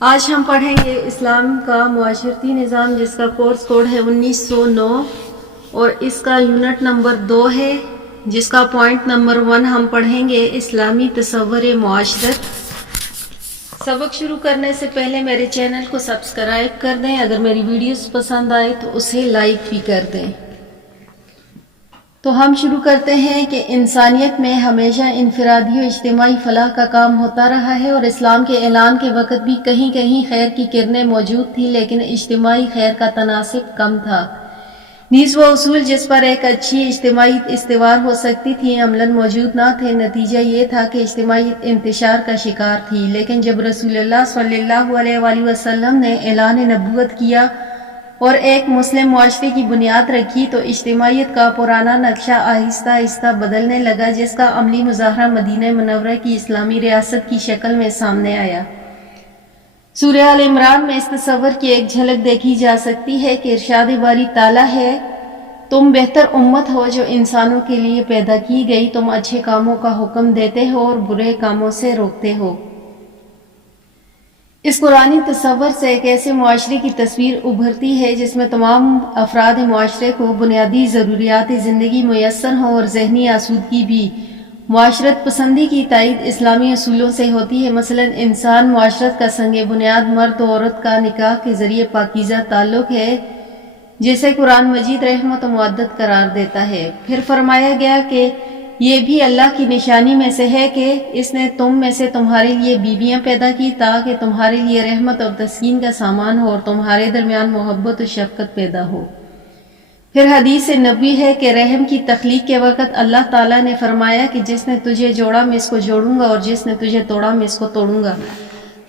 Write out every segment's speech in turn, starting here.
آج ہم پڑھیں گے اسلام کا معاشرتی نظام، جس کا کورس کوڈ ہے 1909 اور اس کا یونٹ نمبر 2 ہے، جس کا پوائنٹ نمبر 1 ہم پڑھیں گے اسلامی تصور معاشرت۔ سبق شروع کرنے سے پہلے میرے چینل کو سبسکرائب کر دیں، اگر میری ویڈیوز پسند آئے تو اسے لائک بھی کر دیں۔ تو ہم شروع کرتے ہیں کہ انسانیت میں ہمیشہ انفرادی و اجتماعی فلاح کا کام ہوتا رہا ہے، اور اسلام کے اعلان کے وقت بھی کہیں کہیں خیر کی کرنیں موجود تھی، لیکن اجتماعی خیر کا تناسب کم تھا۔ نیز وہ اصول جس پر ایک اچھی اجتماعی استوار ہو سکتی تھی عملاً موجود نہ تھے۔ نتیجہ یہ تھا کہ اجتماعی انتشار کا شکار تھی، لیکن جب رسول اللہ صلی اللہ علیہ وآلہ وسلم نے اعلان نبوت کیا اور ایک مسلم معاشرے کی بنیاد رکھی تو اجتماعیت کا پرانا نقشہ آہستہ آہستہ بدلنے لگا، جس کا عملی مظاہرہ مدینہ منورہ کی اسلامی ریاست کی شکل میں سامنے آیا۔ سورہ آل عمران میں اس تصور کی ایک جھلک دیکھی جا سکتی ہے کہ ارشاد باری تعالیٰ ہے، تم بہتر امت ہو جو انسانوں کے لیے پیدا کی گئی، تم اچھے کاموں کا حکم دیتے ہو اور برے کاموں سے روکتے ہو۔ اس قرآنی تصور سے ایک ایسے معاشرے کی تصویر ابھرتی ہے جس میں تمام افراد معاشرے کو بنیادی ضروریات زندگی میسر ہوں اور ذہنی آسودگی بھی۔ معاشرت پسندی کی تائید اسلامی اصولوں سے ہوتی ہے، مثلا انسان معاشرت کا سنگ بنیاد مرد و عورت کا نکاح کے ذریعے پاکیزہ تعلق ہے، جسے قرآن مجید رحمت و مودت قرار دیتا ہے۔ پھر فرمایا گیا کہ یہ بھی اللہ کی نشانی میں سے ہے کہ اس نے تم میں سے تمہارے لیے بیویاں پیدا کی تاکہ تمہارے لیے رحمت اور تسکین کا سامان ہو اور تمہارے درمیان محبت و شفقت پیدا ہو۔ پھر حدیث نبوی ہے کہ رحم کی تخلیق کے وقت اللہ تعالیٰ نے فرمایا کہ جس نے تجھے جوڑا میں اس کو جوڑوں گا اور جس نے تجھے توڑا میں اس کو توڑوں گا۔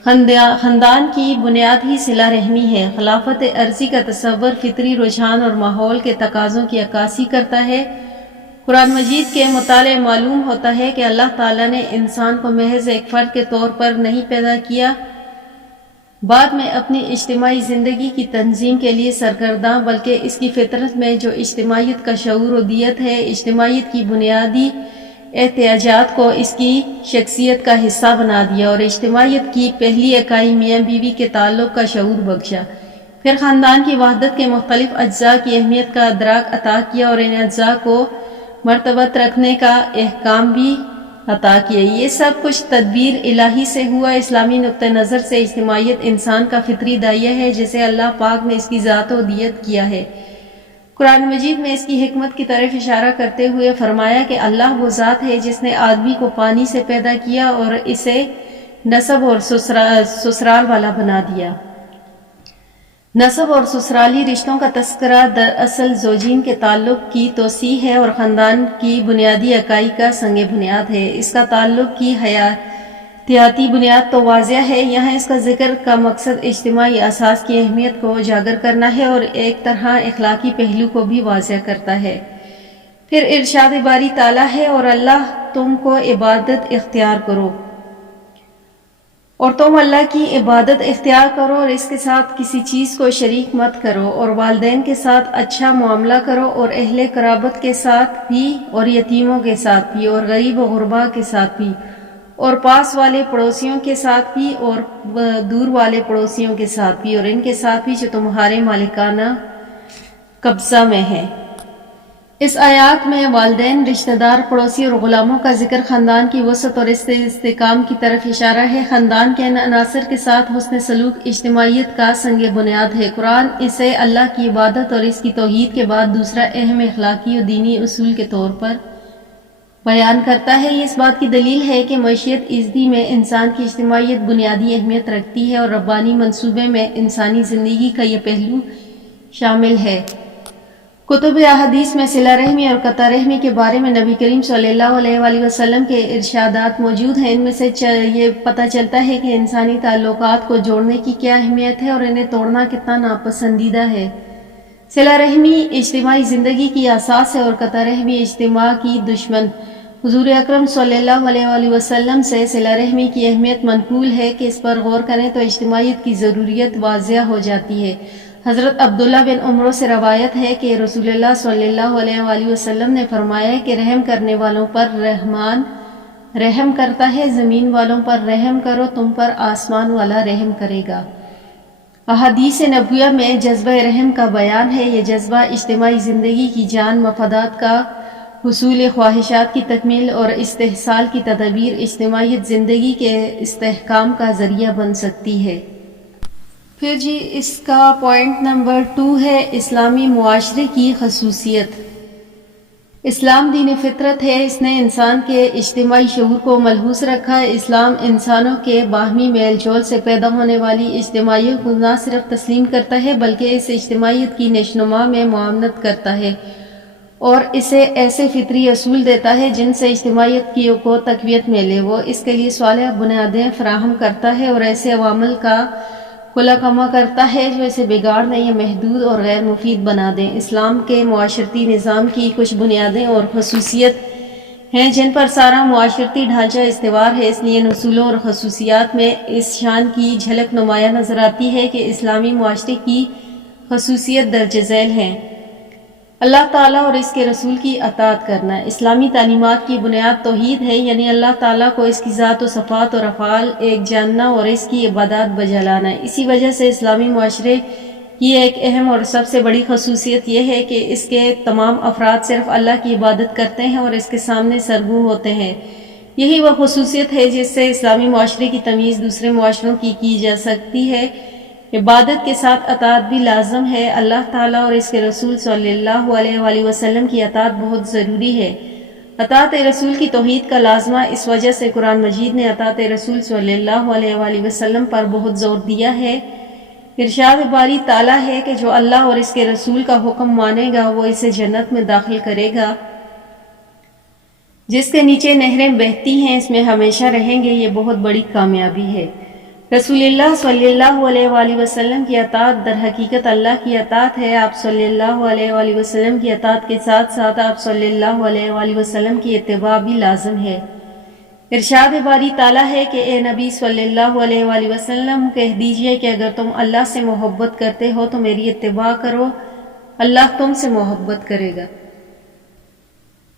خاندان کی بنیاد ہی صلہ رحمی ہے۔ خلافت ارضی کا تصور فطری رجحان اور ماحول کے تقاضوں کی عکاسی کرتا ہے۔ قرآن مجید کے مطالعے معلوم ہوتا ہے کہ اللہ تعالیٰ نے انسان کو محض ایک فرد کے طور پر نہیں پیدا کیا، بعد میں اپنی اجتماعی زندگی کی تنظیم کے لیے سرگرداں، بلکہ اس کی فطرت میں جو اجتماعیت کا شعور و دیت ہے، اجتماعیت کی بنیادی احتیاجات کو اس کی شخصیت کا حصہ بنا دیا اور اجتماعیت کی پہلی اکائی میاں بیوی کے تعلق کا شعور بخشا۔ پھر خاندان کی وحدت کے مختلف اجزاء کی اہمیت کا ادراک عطا کیا اور ان اجزاء کو مرتبط رکھنے کا احکام بھی عطا کیا۔ یہ سب کچھ تدبیر الہی سے ہوا۔ اسلامی نقطہ نظر سے اجتماعیت انسان کا فطری داعیہ ہے جسے اللہ پاک نے اس کی ذات و دیت کیا ہے۔ قرآن مجید میں اس کی حکمت کی طرف اشارہ کرتے ہوئے فرمایا کہ اللہ وہ ذات ہے جس نے آدمی کو پانی سے پیدا کیا اور اسے نسب اور سسرال والا بنا دیا۔ نسب اور سسرالی رشتوں کا تذکرہ دراصل زوجین کے تعلق کی توسیع ہے اور خاندان کی بنیادی اکائی کا سنگ بنیاد ہے۔ اس کا تعلق کی حیاتیاتی بنیاد تو واضح ہے، یہاں اس کا ذکر کا مقصد اجتماعی اساس کی اہمیت کو اجاگر کرنا ہے اور ایک طرح اخلاقی پہلو کو بھی واضح کرتا ہے۔ پھر ارشاد باری تعالیٰ ہے، اور اللہ تم کو عبادت اختیار کرو، اور تم اللہ کی عبادت اختیار کرو اور اس کے ساتھ کسی چیز کو شریک مت کرو، اور والدین کے ساتھ اچھا معاملہ کرو اور اہل قرابت کے ساتھ بھی اور یتیموں کے ساتھ بھی اور غریب و غربا کے ساتھ بھی اور پاس والے پڑوسیوں کے ساتھ بھی اور دور والے پڑوسیوں کے ساتھ بھی اور ان کے ساتھ بھی جو تمہارے مالکانہ قبضہ میں ہے۔ اس آیات میں والدین، رشتہ دار، پڑوسی اور غلاموں کا ذکر خاندان کی وسعت اور استحکام کی طرف اشارہ ہے۔ خاندان کے ان عناصر کے ساتھ حسن سلوک اجتماعیت کا سنگ بنیاد ہے۔ قرآن اسے اللہ کی عبادت اور اس کی توحید کے بعد دوسرا اہم اخلاقی و دینی اصول کے طور پر بیان کرتا ہے۔ یہ اس بات کی دلیل ہے کہ معیشت ازدی میں انسان کی اجتماعیت بنیادی اہمیت رکھتی ہے اور ربانی منصوبے میں انسانی زندگی کا یہ پہلو شامل ہے۔ کتب احادیث میں صلہ رحمی اور قطع رحمی کے بارے میں نبی کریم صلی اللہ علیہ وآلہ وسلم کے ارشادات موجود ہیں۔ ان میں سے یہ پتہ چلتا ہے کہ انسانی تعلقات کو جوڑنے کی کیا اہمیت ہے اور انہیں توڑنا کتنا ناپسندیدہ ہے۔ صلہ رحمی اجتماعی زندگی کی اساس ہے اور قطع رحمی اجتماع کی دشمن۔ حضور اکرم صلی اللہ علیہ وآلہ وسلم سے صلہ رحمی کی اہمیت منقول ہے کہ اس پر غور کریں تو اجتماعیت کی ضروریت واضح ہو جاتی ہے۔ حضرت عبداللہ بن عمرو سے روایت ہے کہ رسول اللہ صلی اللہ علیہ وآلہ وسلم نے فرمایا کہ رحم کرنے والوں پر رحمان رحم کرتا ہے، زمین والوں پر رحم کرو، تم پر آسمان والا رحم کرے گا۔ احادیث نبویہ میں جذبہ رحم کا بیان ہے۔ یہ جذبہ اجتماعی زندگی کی جان مفادات کا حصول، خواہشات کی تکمیل اور استحصال کی تدابیر، اجتماعیت زندگی کے استحکام کا ذریعہ بن سکتی ہے۔ پھر جی اس کا پوائنٹ نمبر 2 ہے اسلامی معاشرے کی خصوصیت۔ اسلام دین فطرت ہے، اس نے انسان کے اجتماعی شعور کو ملحوظ رکھا ہے۔ اسلام انسانوں کے باہمی میل جول سے پیدا ہونے والی اجتماعیت کو نہ صرف تسلیم کرتا ہے بلکہ اس اجتماعیت کی نشوونما میں معاونت کرتا ہے اور اسے ایسے فطری اصول دیتا ہے جن سے اجتماعیت کو تقویت ملے۔ وہ اس کے لیے صالح بنیادیں فراہم کرتا ہے اور ایسے عوامل کا کلا کما کرتا ہے جو اسے بگاڑ دیں یا محدود اور غیر مفید بنا دیں۔ اسلام کے معاشرتی نظام کی کچھ بنیادیں اور خصوصیت ہیں جن پر سارا معاشرتی ڈھانچہ استوار ہے۔ اس لیے ان اصولوں اور خصوصیات میں اس شان کی جھلک نمایاں نظر آتی ہے کہ اسلامی معاشرے کی خصوصیت درج ذیل ہیں۔ اللہ تعالیٰ اور اس کے رسول کی اطاعت کرنا۔ اسلامی تعلیمات کی بنیاد توحید ہے، یعنی اللہ تعالیٰ کو اس کی ذات و صفات اور افعال ایک جاننا اور اس کی عبادات بجا لانا۔ اسی وجہ سے اسلامی معاشرے کی ایک اہم اور سب سے بڑی خصوصیت یہ ہے کہ اس کے تمام افراد صرف اللہ کی عبادت کرتے ہیں اور اس کے سامنے سرگو ہوتے ہیں۔ یہی وہ خصوصیت ہے جس سے اسلامی معاشرے کی تمیز دوسرے معاشروں کی جا سکتی ہے۔ عبادت کے ساتھ اطاعت بھی لازم ہے۔ اللہ تعالیٰ اور اس کے رسول صلی اللہ علیہ وآلہ وسلم کی اطاعت بہت ضروری ہے۔ اطاعت رسول کی توحید کا لازمہ، اس وجہ سے قرآن مجید نے اطاعت رسول صلی اللہ علیہ وآلہ وسلم پر بہت زور دیا ہے۔ ارشاد باری تعالیٰ ہے کہ جو اللہ اور اس کے رسول کا حکم مانے گا وہ اسے جنت میں داخل کرے گا جس کے نیچے نہریں بہتی ہیں، اس میں ہمیشہ رہیں گے۔ یہ بہت بڑی کامیابی ہے۔ رسول اللہ صلی اللہ علیہ وآلہ وسلم کی اطاعت در حقیقت اللہ کی اطاعت ہے۔ آپ صلی اللہ علیہ وآلہ وسلم کی اطاعت کے ساتھ ساتھ آپ صلی اللہ علیہ وآلہ وسلم کی اتباع بھی لازم ہے۔ ارشاد باری تعالیٰ ہے کہ اے نبی صلی اللہ علیہ وآلہ وسلم کہہ دیجئے کہ اگر تم اللہ سے محبت کرتے ہو تو میری اتباع کرو، اللہ تم سے محبت کرے گا۔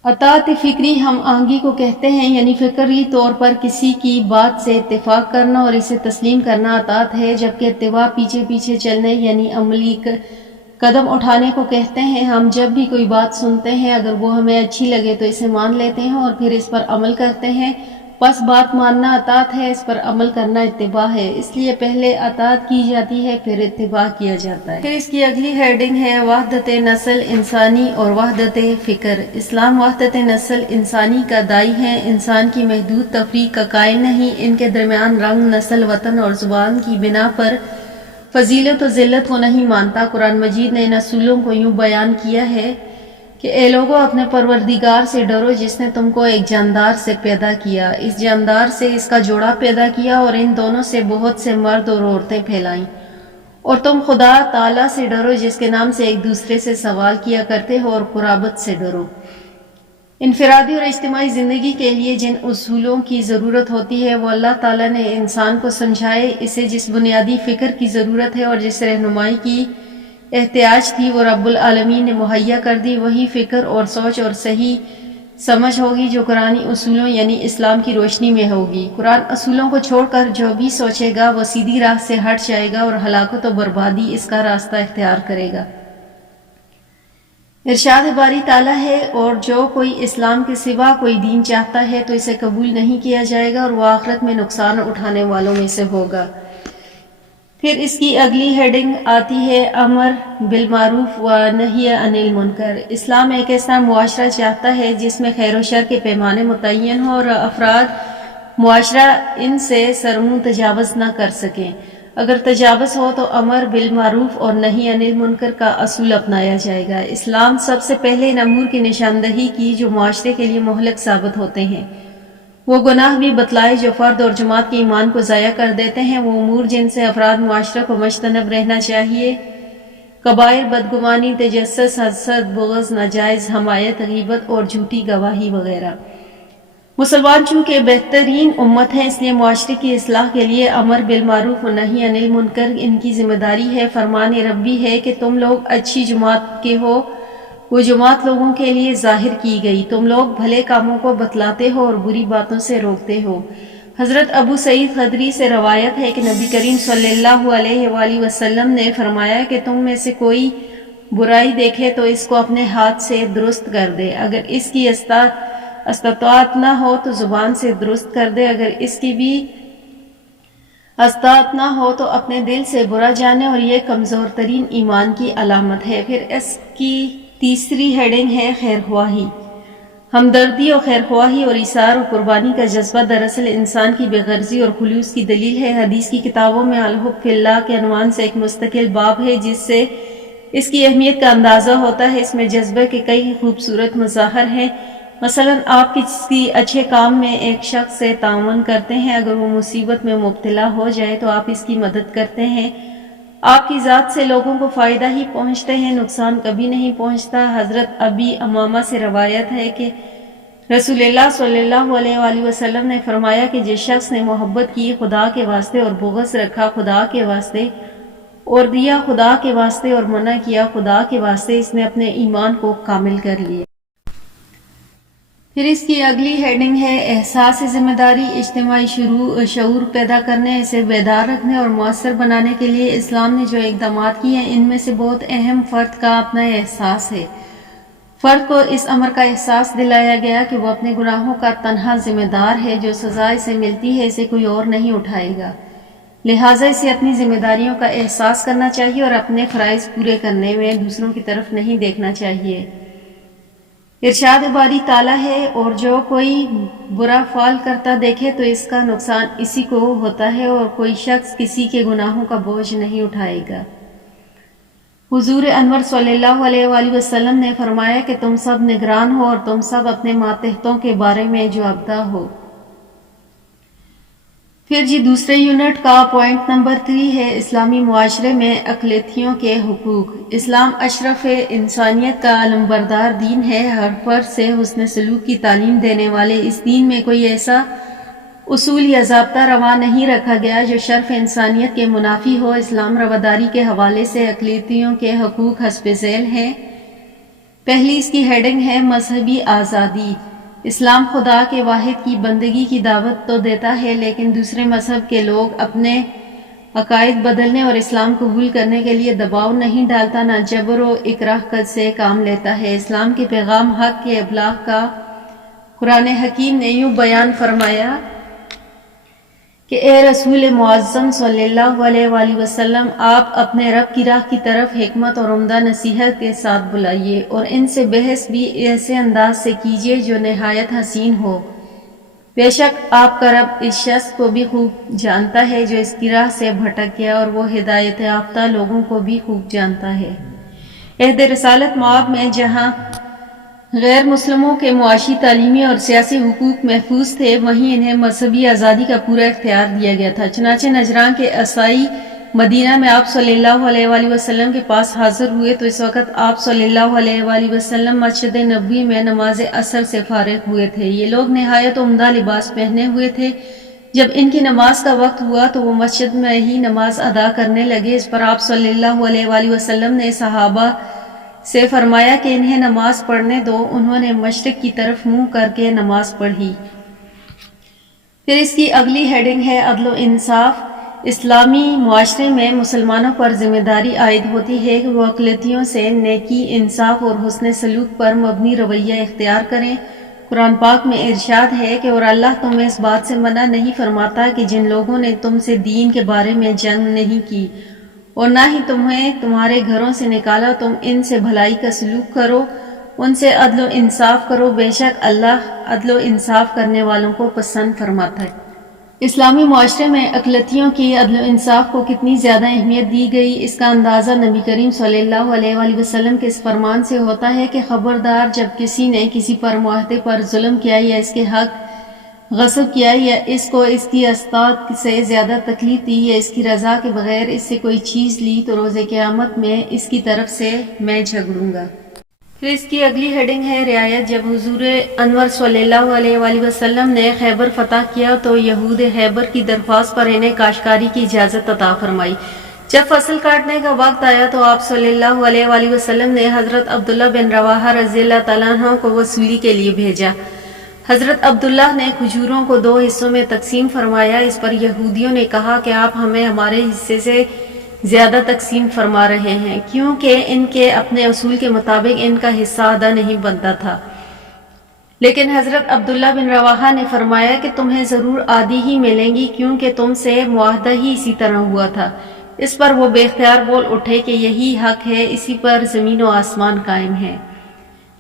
اطاعت فکری ہم آہنگی کو کہتے ہیں، یعنی فکری طور پر کسی کی بات سے اتفاق کرنا اور اسے تسلیم کرنا اطاعت ہے، جبکہ اتباع پیچھے پیچھے چلنے یعنی عملی قدم اٹھانے کو کہتے ہیں۔ ہم جب بھی کوئی بات سنتے ہیں، اگر وہ ہمیں اچھی لگے تو اسے مان لیتے ہیں اور پھر اس پر عمل کرتے ہیں، بس بات ماننا اطاعت ہے، اس پر عمل کرنا اتباع ہے۔ اس لیے پہلے اطاعت کی جاتی ہے پھر اتباع کیا جاتا ہے۔ پھر اس کی اگلی ہیڈنگ ہے وحدت نسل انسانی اور وحدت فکر۔ اسلام وحدت نسل انسانی کا داعی ہے، انسان کی محدود تفریق کا قائل نہیں، ان کے درمیان رنگ، نسل، وطن اور زبان کی بنا پر فضیلت و ذلت کو نہیں مانتا۔ قرآن مجید نے ان اصولوں کو یوں بیان کیا ہے کہ اے لوگو اپنے پروردگار سے ڈرو جس نے تم کو ایک جاندار سے پیدا کیا، اس جاندار سے اس کا جوڑا پیدا کیا اور ان دونوں سے بہت سے مرد اور عورتیں پھیلائیں، اور تم خدا تعالیٰ سے ڈرو جس کے نام سے ایک دوسرے سے سوال کیا کرتے ہو، اور قرابت سے ڈرو۔ انفرادی اور اجتماعی زندگی کے لیے جن اصولوں کی ضرورت ہوتی ہے وہ اللہ تعالیٰ نے انسان کو سمجھائے۔ اسے جس بنیادی فکر کی ضرورت ہے اور جس رہنمائی کی احتیاج تھی وہ رب العالمین نے مہیا کر دی۔ وہی فکر اور سوچ اور صحیح سمجھ ہوگی جو قرآنی اصولوں یعنی اسلام کی روشنی میں ہوگی۔ قرآن اصولوں کو چھوڑ کر جو بھی سوچے گا وہ سیدھی راہ سے ہٹ جائے گا اور ہلاکت و بربادی اس کا راستہ اختیار کرے گا۔ ارشاد باری تعالیٰ ہے اور جو کوئی اسلام کے سوا کوئی دین چاہتا ہے تو اسے قبول نہیں کیا جائے گا اور وہ آخرت میں نقصان اٹھانے والوں میں سے ہوگا۔ پھر اس کی اگلی ہیڈنگ آتی ہے امر بالمعروف و نہی عن المنکر۔ اسلام ایک ایسا معاشرہ چاہتا ہے جس میں خیر و شر کے پیمانے متعین ہوں اور افراد معاشرہ ان سے سرمنہ تجاوز نہ کر سکیں۔ اگر تجاوز ہو تو امر بالمعروف اور نہی عن المنکر کا اصول اپنایا جائے گا۔ اسلام سب سے پہلے ان امور کی نشاندہی کی جو معاشرے کے لیے مہلک ثابت ہوتے ہیں، وہ گناہ بھی بتلائے جو فرد اور جماعت کے ایمان کو ضائع کر دیتے ہیں، وہ امور جن سے افراد معاشرہ کو مجتنب رہنا چاہیے، کبائر، بدگمانی، تجسس، حسد، بغض، ناجائز حمایت، غیبت اور جھوٹی گواہی وغیرہ۔ مسلمان چونکہ بہترین امت ہیں اس لیے معاشرے کی اصلاح کے لیے امر بالمعروف و نہی عن المنکر ان کی ذمہ داری ہے۔ فرمان ربی ہے کہ تم لوگ اچھی جماعت کے ہو، وہ جماعت لوگوں کے لیے ظاہر کی گئی، تم لوگ بھلے کاموں کو بتلاتے ہو اور بری باتوں سے روکتے ہو۔ حضرت ابو سعید خدری سے روایت ہے کہ نبی کریم صلی اللہ علیہ وآلہ وسلم نے فرمایا کہ تم میں سے کوئی برائی دیکھے تو اس کو اپنے ہاتھ سے درست کر دے، اگر اس کی استطاعت نہ ہو تو زبان سے درست کر دے، اگر اس کی بھی استطاعت نہ ہو تو اپنے دل سے برا جانے، اور یہ کمزور ترین ایمان کی علامت ہے۔ پھر اس کی تیسری ہیڈنگ ہے خیر خواہی۔ ہمدردی اور خیر خواہی اور ایثار اور قربانی کا جذبہ دراصل انسان کی بے غرضی اور خلوص کی دلیل ہے۔ حدیث کی کتابوں میں الحب فی اللہ کے عنوان سے ایک مستقل باب ہے جس سے اس کی اہمیت کا اندازہ ہوتا ہے۔ اس میں جذبے کے کئی خوبصورت مظاہر ہیں۔ مثلا آپ کسی اچھے کام میں ایک شخص سے تعاون کرتے ہیں، اگر وہ مصیبت میں مبتلا ہو جائے تو آپ اس کی مدد کرتے ہیں۔ آپ کی ذات سے لوگوں کو فائدہ ہی پہنچتے ہیں، نقصان کبھی نہیں پہنچتا۔ حضرت ابی امامہ سے روایت ہے کہ رسول اللہ صلی اللہ علیہ وآلہ وسلم نے فرمایا کہ جس شخص نے محبت کی خدا کے واسطے اور بغض رکھا خدا کے واسطے اور دیا خدا کے واسطے اور منع کیا خدا کے واسطے، اس نے اپنے ایمان کو کامل کر لیا۔ پھر اس کی اگلی ہیڈنگ ہے احساس ذمہ داری۔ اجتماعی شعور پیدا کرنے، اسے بیدار رکھنے اور مؤثر بنانے کے لیے اسلام نے جو اقدامات کیے ہیں، ان میں سے بہت اہم فرد کا اپنا احساس ہے۔ فرد کو اس امر کا احساس دلایا گیا کہ وہ اپنے گناہوں کا تنہا ذمہ دار ہے، جو سزا اسے ملتی ہے اسے کوئی اور نہیں اٹھائے گا، لہٰذا اسے اپنی ذمہ داریوں کا احساس کرنا چاہیے اور اپنے فرائض پورے کرنے میں دوسروں کی طرف نہیں دیکھنا چاہیے۔ ارشاد باری تعالیٰ ہے، اور جو کوئی برا فعل کرتا دیکھے تو اس کا نقصان اسی کو ہوتا ہے، اور کوئی شخص کسی کے گناہوں کا بوجھ نہیں اٹھائے گا۔ حضور انور صلی اللہ علیہ وآلہ وسلم نے فرمایا کہ تم سب نگران ہو اور تم سب اپنے ماتحتوں کے بارے میں جوابدہ ہو۔ پھر دوسرے یونٹ کا پوائنٹ نمبر 3 ہے اسلامی معاشرے میں اقلیتوں کے حقوق۔ اسلام اشرف انسانیت کا علمبردار دین ہے، ہر فرد سے حسن سلوک کی تعلیم دینے والے اس دین میں کوئی ایسا اصول یا ضابطہ روا نہیں رکھا گیا جو شرف انسانیت کے منافی ہو۔ اسلام رواداری کے حوالے سے اقلیتوں کے حقوق حسب ذیل ہیں۔ پہلی اس کی ہیڈنگ ہے مذہبی آزادی۔ اسلام خدا کے واحد کی بندگی کی دعوت تو دیتا ہے، لیکن دوسرے مذہب کے لوگ اپنے عقائد بدلنے اور اسلام قبول کرنے کے لیے دباؤ نہیں ڈالتا، نہ جبر و اکراہ سے کام لیتا ہے۔ اسلام کے پیغام حق کے ابلاغ کا قرآن حکیم نے یوں بیان فرمایا کہ اے رسول معظم صلی اللہ علیہ وآلہ وسلم، آپ اپنے رب کی راہ کی طرف حکمت اور عمدہ نصیحت کے ساتھ بلائیے، اور ان سے بحث بھی ایسے انداز سے کیجیے جو نہایت حسین ہو۔ بے شک آپ کا رب اس شخص کو بھی خوب جانتا ہے جو اس کی راہ سے بھٹک گیا، اور وہ ہدایت یافتہ لوگوں کو بھی خوب جانتا ہے۔ عہد رسالت مآب میں جہاں غیر مسلموں کے معاشی، تعلیمی اور سیاسی حقوق محفوظ تھے، وہیں انہیں مذہبی آزادی کا پورا اختیار دیا گیا تھا۔ چنانچہ نجران کے عیسائی مدینہ میں آپ صلی اللہ علیہ وآلہ وسلم کے پاس حاضر ہوئے تو اس وقت آپ صلی اللہ علیہ وآلہ وسلم مسجد نبوی میں نماز عصر سے فارغ ہوئے تھے۔ یہ لوگ نہایت عمدہ لباس پہنے ہوئے تھے۔ جب ان کی نماز کا وقت ہوا تو وہ مسجد میں ہی نماز ادا کرنے لگے۔ اس پر آپ صلی اللہ علیہ وآلہ وسلم نے صحابہ سے فرمایا کہ انہیں نماز پڑھنے دو۔ انہوں نے مشرق کی طرف منہ کر کے نماز پڑھی۔ پھر اس کی اگلی ہیڈنگ ہے عدل و انصاف۔ اسلامی معاشرے میں مسلمانوں پر ذمہ داری عائد ہوتی ہے کہ وہ اقلیتوں سے نیکی، انصاف اور حسن سلوک پر مبنی رویہ اختیار کریں۔ قرآن پاک میں ارشاد ہے کہ اور اللہ تمہیں اس بات سے منع نہیں فرماتا کہ جن لوگوں نے تم سے دین کے بارے میں جنگ نہیں کی اور نہ ہی تمہیں تمہارے گھروں سے نکالا، تم ان سے بھلائی کا سلوک کرو، ان سے عدل و انصاف کرو، بے شک اللہ عدل و انصاف کرنے والوں کو پسند فرماتا ہے۔ اسلامی معاشرے میں اقلیتوں کی عدل و انصاف کو کتنی زیادہ اہمیت دی گئی، اس کا اندازہ نبی کریم صلی اللہ علیہ وآلہ وسلم کے اس فرمان سے ہوتا ہے کہ خبردار، جب کسی نے کسی پر معاہدے پر ظلم کیا یا اس کے حق غصب کیا یا اس کو اس کی استطاعت سے زیادہ تکلیف دی یا اس کی رضا کے بغیر اس سے کوئی چیز لی تو روز قیامت میں اس کی طرف سے میں جھگڑوں گا۔ پھر اس کی اگلی ہیڈنگ ہے رعایت۔ جب حضور انور صلی اللہ علیہ وآلہ وسلم نے خیبر فتح کیا تو یہود خیبر کی درخواست پر انہیں کاشتکاری کی اجازت عطا فرمائی۔ جب فصل کاٹنے کا وقت آیا تو آپ صلی اللہ علیہ وآلہ وسلم نے حضرت عبداللہ بن رواحہ رضی اللہ تعالیٰ عنہ کو وصولی کے لیے بھیجا۔ حضرت عبداللہ نے کھجوروں کو 2 حصوں میں تقسیم فرمایا۔ اس پر یہودیوں نے کہا کہ آپ ہمیں ہمارے حصے سے زیادہ تقسیم فرما رہے ہیں، کیونکہ ان کے اپنے اصول کے مطابق ان کا حصہ آدھا نہیں بنتا تھا۔ لیکن حضرت عبداللہ بن رواحہ نے فرمایا کہ تمہیں ضرور آدھی ہی ملیں گی، کیونکہ تم سے معاہدہ ہی اسی طرح ہوا تھا۔ اس پر وہ بے اختیار بول اٹھے کہ یہی حق ہے، اسی پر زمین و آسمان قائم ہے۔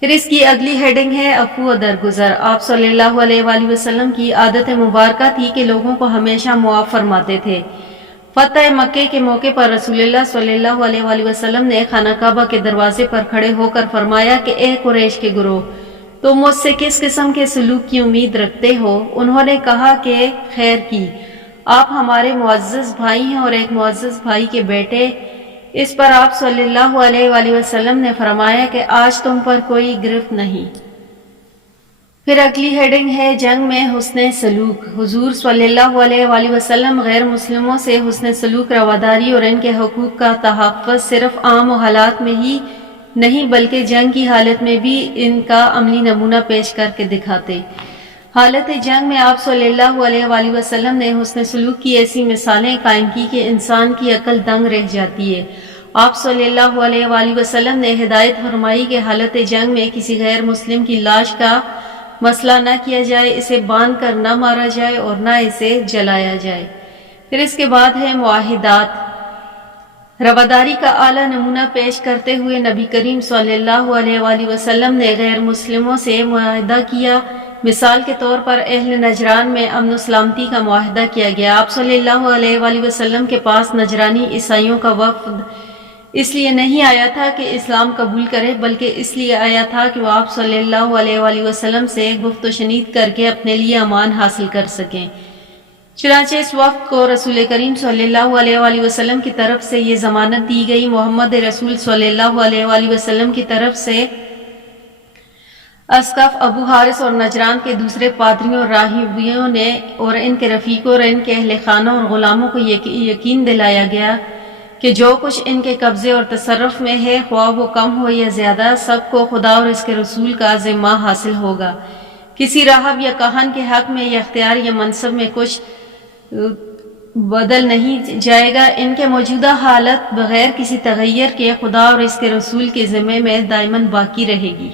پھر اس کی اگلی ہیڈنگ ہے عفو و درگزر۔ آپ صلی اللہ علیہ وآلہ وسلم کی عادت مبارکہ تھی کہ لوگوں کو ہمیشہ معاف فرماتے تھے۔ فتح مکے کے موقع پر رسول اللہ صلی اللہ علیہ وآلہ وسلم نے خانہ کعبہ کے دروازے پر کھڑے ہو کر فرمایا کہ اے قریش کے گروہ، تم مجھ سے کس قسم کے سلوک کی امید رکھتے ہو؟ انہوں نے کہا کہ خیر کی، آپ ہمارے معزز بھائی ہیں اور ایک معزز بھائی کے بیٹے۔ اس پر آپ صلی اللہ علیہ وآلہ وسلم نے فرمایا کہ آج تم پر کوئی گرفت نہیں۔ پھر اگلی ہیڈنگ ہے جنگ میں حسن سلوک۔ حضور صلی اللہ علیہ وآلہ وسلم غیر مسلموں سے حسن سلوک، رواداری اور ان کے حقوق کا تحفظ صرف عام حالات میں ہی نہیں بلکہ جنگ کی حالت میں بھی ان کا عملی نمونہ پیش کر کے دکھاتے۔ حالت جنگ میں آپ صلی اللہ علیہ وآلہ وسلم نے حسن سلوک کی ایسی مثالیں قائم کی کہ انسان کی عقل دنگ رہ جاتی ہے۔ آپ صلی اللہ علیہ وآلہ وسلم نے ہدایت فرمائی کہ حالت جنگ میں کسی غیر مسلم کی لاش کا مسئلہ نہ کیا جائے، اسے باندھ کر نہ مارا جائے اور نہ اسے جلایا جائے۔ پھر اس کے بعد ہے معاہدات۔ رواداری کا اعلیٰ نمونہ پیش کرتے ہوئے نبی کریم صلی اللہ علیہ وآلہ وسلم نے غیر مسلموں سے معاہدہ کیا۔ مثال کے طور پر اہل نجران میں امن و سلامتی کا معاہدہ کیا گیا۔ آپ صلی اللہ علیہ وآلہ وسلم کے پاس نجرانی عیسائیوں کا وفد اس لیے نہیں آیا تھا کہ اسلام قبول کرے، بلکہ اس لیے آیا تھا کہ وہ آپ صلی اللہ علیہ وآلہ وسلم سے گفت و شنید کر کے اپنے لیے امان حاصل کر سکیں۔ چنانچہ اس وفد کو رسول کریم صلی اللہ علیہ وآلہ وسلم کی طرف سے یہ ضمانت دی گئی۔ محمد رسول صلی اللہ علیہ وآلہ وسلم کی طرف سے اسقف، ابو حارث اور نجران کے دوسرے پادریوں اور راہبیوں نے اور ان کے رفیقوں اور ان کے اہل خانہ اور غلاموں کو یقین دلایا گیا کہ جو کچھ ان کے قبضے اور تصرف میں ہے، خواہ وہ کم ہو یا زیادہ، سب کو خدا اور اس کے رسول کا ذمہ حاصل ہوگا۔ کسی راہب یا کاہن کے حق میں یا اختیار یا منصب میں کچھ بدل نہیں جائے گا۔ ان کے موجودہ حالت بغیر کسی تغیر کے خدا اور اس کے رسول کے ذمے میں دائماً باقی رہے گی۔